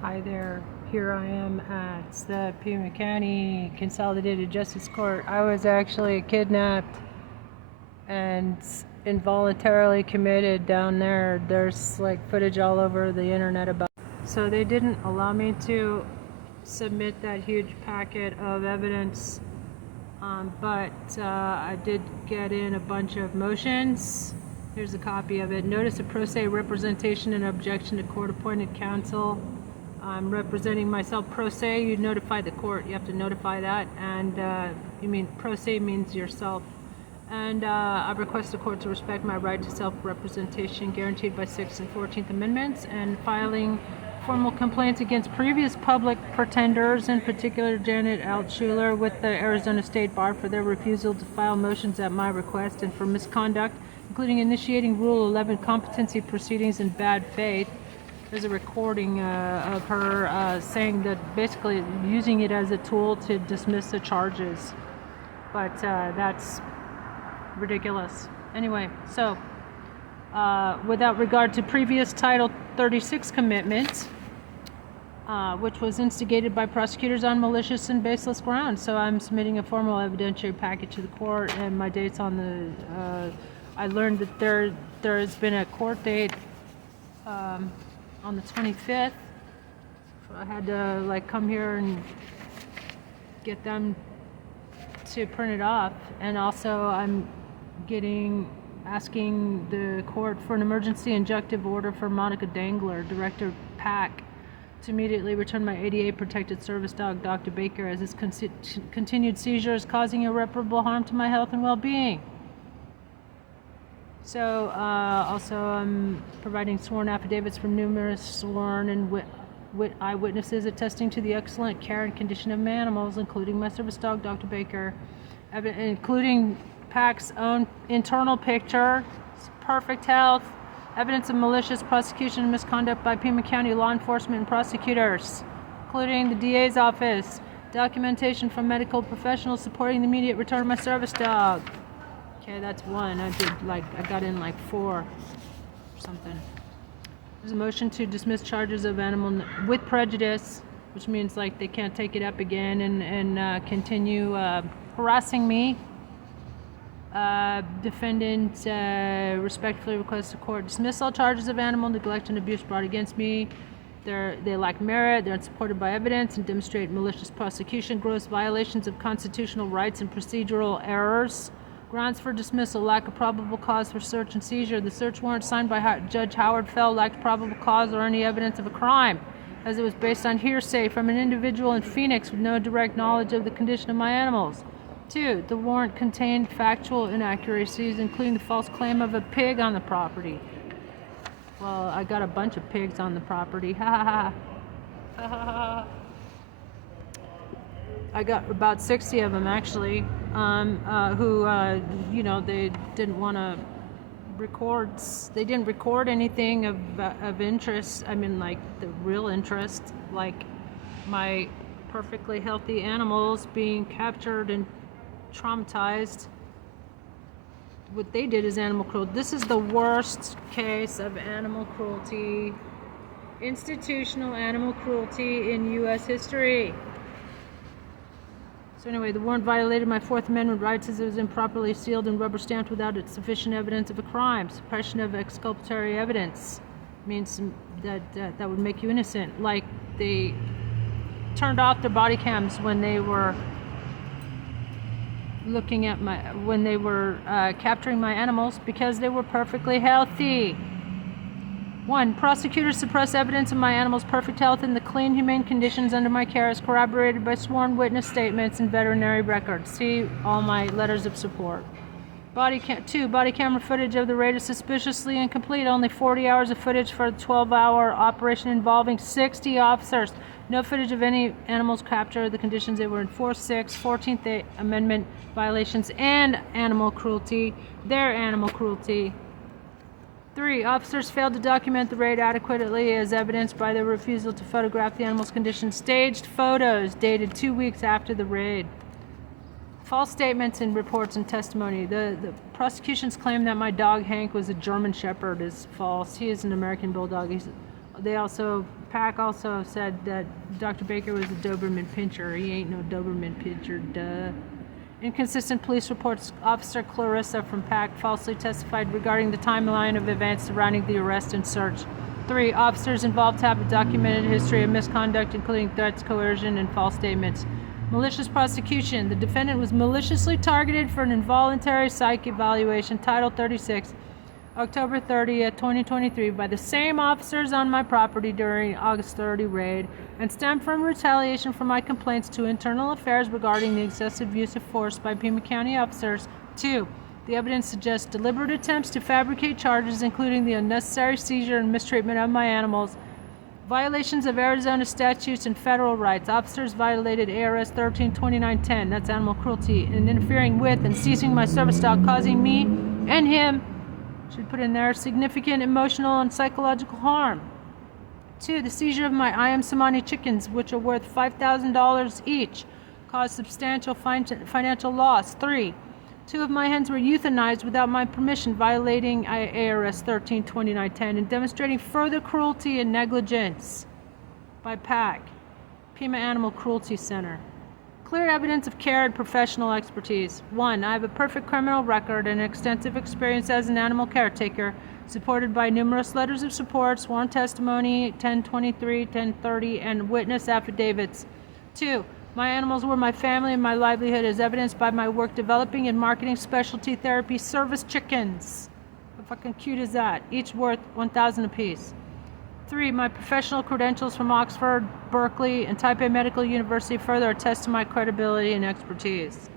Hi there. Here I am at the Pima County Consolidated Justice Court. I was actually kidnapped and involuntarily committed down there. There's like footage all over the internet about it. So they didn't allow me to submit that huge packet of evidence, but I did get in a bunch of motions. Here's a copy of it. Notice of pro se representation and objection to court-appointed counsel. I'm representing myself pro se. You notify the court. You have to notify that. And you mean pro se means yourself. And I request the court to respect my right to self-representation guaranteed by 6th and 14th Amendments, and filing formal complaints against previous public pretenders, in particular Janet Altshuler, with the Arizona State Bar for their refusal to file motions at my request and for misconduct, including initiating Rule 11 competency proceedings in bad faith. There's a recording of her saying that, basically using it as a tool to dismiss the charges. But that's ridiculous. Anyway, so without regard to previous Title 36 commitments, which was instigated by prosecutors on malicious and baseless grounds. So I'm submitting a formal evidentiary package to the court, and my date's on the, I learned that there has been a court date on the 25th. So I had to like come here and get them to print it off. And also I'm asking the court for an emergency injunctive order for Monica Dangler, Director PAC, to immediately return my ADA protected service dog, Dr. Baker, as his continued seizure is causing irreparable harm to my health and well-being. So also I'm providing sworn affidavits from numerous sworn and eyewitnesses attesting to the excellent care and condition of my animals, including my service dog, Dr. Baker, including PAC's own internal picture, perfect health, evidence of malicious prosecution and misconduct by Pima County law enforcement and prosecutors, including the DA's office, documentation from medical professionals supporting the immediate return of my service dog. Okay, that's one. I got in like 4 or something. There's a motion to dismiss charges of animal with prejudice, which means like they can't take it up again and continue harassing me. Defendant respectfully requests the court dismiss all charges of animal neglect and abuse brought against me. They lack merit, they're unsupported by evidence, and demonstrate malicious prosecution, gross violations of constitutional rights, and procedural errors. Grounds for dismissal: lack of probable cause for search and seizure. The search warrant signed by Judge Howard Fell lacked probable cause or any evidence of a crime, as it was based on hearsay from an individual in Phoenix with no direct knowledge of the condition of my animals. 2. The warrant contained factual inaccuracies, including the false claim of a pig on the property. Well, I got a bunch of pigs on the property. Ha ha ha. Ha ha ha. I got about 60 of them actually, who, they didn't want to record. They didn't record anything of interest. I mean, like the real interest, like my perfectly healthy animals being captured and traumatized. What they did is animal cruelty. This is the worst case of animal cruelty, institutional animal cruelty in U.S. history. So anyway, the warrant violated my Fourth Amendment rights as it was improperly sealed and rubber stamped without sufficient evidence of a crime. Suppression of exculpatory evidence means that would make you innocent. Like they turned off their body cams when they were looking at capturing my animals because they were perfectly healthy. 1. Prosecutors suppress evidence of my animals' perfect health and the clean, humane conditions under my care as corroborated by sworn witness statements and veterinary records. See all my letters of support. 2. Body camera footage of the raid is suspiciously incomplete. Only 40 hours of footage for a 12-hour operation involving 60 officers. No footage of any animals captured, the conditions they were in. 4, 6, 14th Amendment violations and animal cruelty. Their animal cruelty. 3. Officers failed to document the raid adequately as evidenced by their refusal to photograph the animal's condition. Staged photos dated 2 weeks after the raid. False statements in reports and testimony. The prosecution's claim that my dog Hank was a German Shepherd is false. He is an American Bulldog. They also PAC also said that Dr. Baker was a Doberman pinscher. He ain't no Doberman pinscher, duh. Inconsistent police reports. Officer Clarissa from PAC falsely testified regarding the timeline of events surrounding the arrest and search. 3. Officers involved have a documented history of misconduct, including threats, coercion, and false statements. Malicious prosecution. The defendant was maliciously targeted for an involuntary psych evaluation, Title 36, October 30th, 2023, by the same officers on my property during August 30 raid, and stemmed from retaliation for my complaints to Internal Affairs regarding the excessive use of force by Pima County officers. 2. The evidence suggests deliberate attempts to fabricate charges, including the unnecessary seizure and mistreatment of my animals, violations of Arizona statutes and federal rights. Officers violated ARS 132910, that's animal cruelty, and interfering with and seizing my service dog, causing me and him, should put in there, significant emotional and psychological harm. 2. The seizure of my I Am Samani chickens, which are worth $5,000 each, caused substantial financial loss. 3. 2 of my hens were euthanized without my permission, violating ARS 132910 and demonstrating further cruelty and negligence by PAC, Pima Animal Cruelty Center. Clear evidence of care and professional expertise. 1. I have a perfect criminal record and extensive experience as an animal caretaker, supported by numerous letters of support, sworn testimony, 1023, 1030, and witness affidavits. 2. My animals were my family and my livelihood, as evidenced by my work developing and marketing specialty therapy service chickens. How fucking cute is that? Each worth $1,000 apiece. 3. My professional credentials from Oxford, Berkeley, and Taipei Medical University further attest to my credibility and expertise.